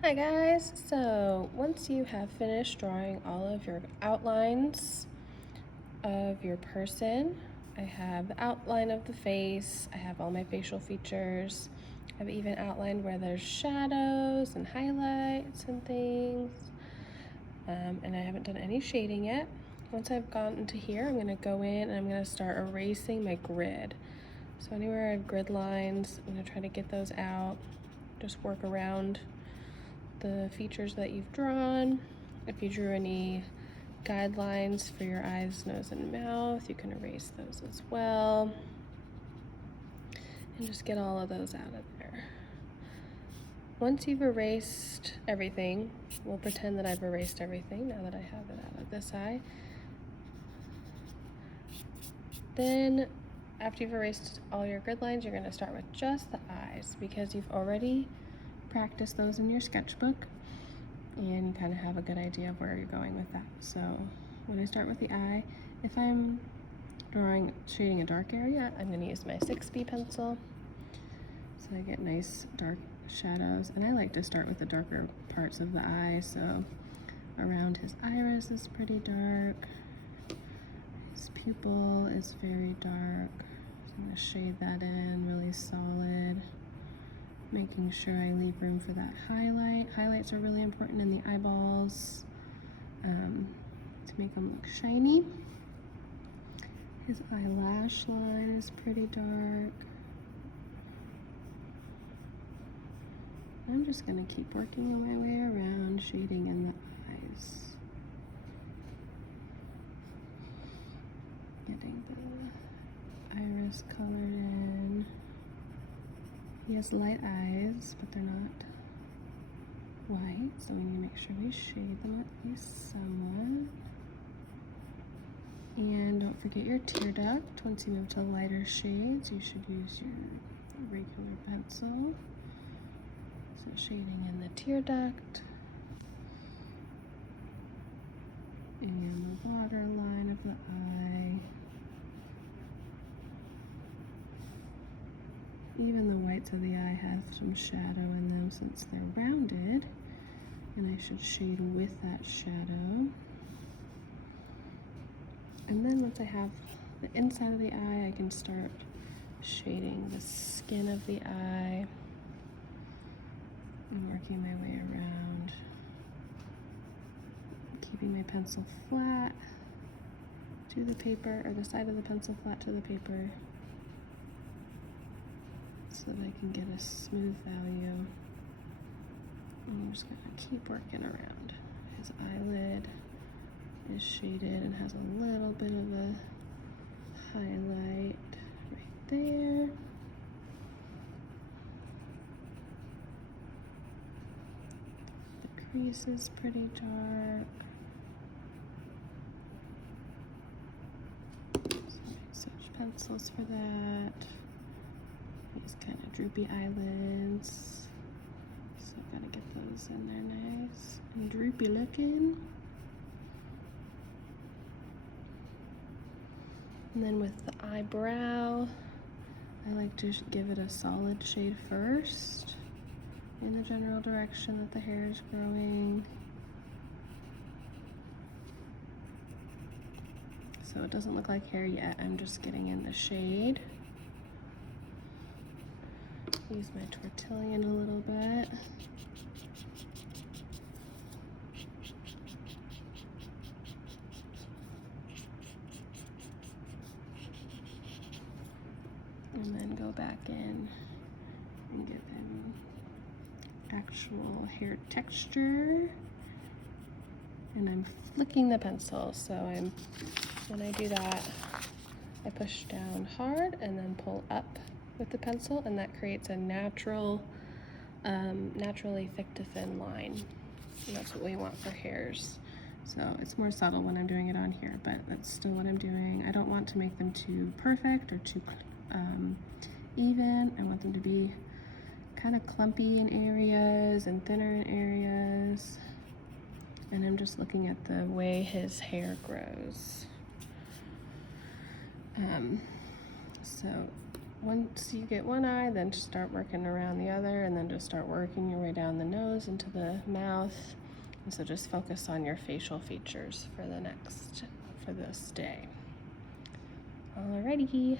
Hi guys! So once you have finished drawing all of your outlines of your person, I have the outline of the face, I have all my facial features, I've even outlined where there's shadows and highlights and things, and I haven't done any shading yet. Once I've gotten to here, I'm going to go in and I'm going to start erasing my grid. So anywhere I have grid lines, I'm going to try to get those out, just work around the features that you've drawn. If you drew any guidelines for your eyes, nose, and mouth, you can erase those as well. And just get all of those out of there. Once you've erased everything, we'll pretend that I've erased everything now that I have it out of this eye. Then after you've erased all your grid lines, you're going to start with just the eyes because you've already practiced those in your sketchbook and you kind of have a good idea of where you're going with that. So when I start with the eye, if I'm shading a dark area, I'm going to use my 6B pencil so I get nice dark shadows, and I like to start with the darker parts of the eye. So around his iris is pretty dark, his pupil is very dark, so I'm going to shade that in really solid, making sure I leave room for that highlight. Highlights are really important in the eyeballs to make them look shiny. His eyelash line is pretty dark. I'm just going to keep working my way around, shading in the eyes. Getting the iris colored in. He has light eyes, but they're not white, so we need to make sure we shade them at least somewhat. And don't forget your tear duct. Once you move to lighter shades, you should use your regular pencil. So shading in the tear duct. And the water line of the eye. Even the whites of the eye have some shadow in them since they're rounded. And I should shade with that shadow. And then once I have the inside of the eye, I can start shading the skin of the eye and working my way around, keeping my pencil flat to the paper, or the side of the pencil flat to the paper, so that I can get a smooth value. And I'm just gonna keep working around. His eyelid is shaded and has a little bit of a highlight right there. The crease is pretty dark. So I switch pencils for that. These kind of droopy eyelids. So I've got to get those in there nice and droopy looking. And then with the eyebrow, I like to give it a solid shade first in the general direction that the hair is growing. So it doesn't look like hair yet, I'm just getting in the shade. Use my Tortillon a little bit. And then go back in and give him actual hair texture. And I'm flicking the pencil, so when I do that, I push down hard and then pull up with the pencil, and that creates a naturally thick to thin line. And that's what we want for hairs. So it's more subtle when I'm doing it on here, but that's still what I'm doing. I don't want to make them too perfect or too even. I want them to be kind of clumpy in areas and thinner in areas. And I'm just looking at the way his hair grows. So once you get one eye, then just start working around the other, and then just start working your way down the nose into the mouth. And so just focus on your facial features for this day. Alrighty.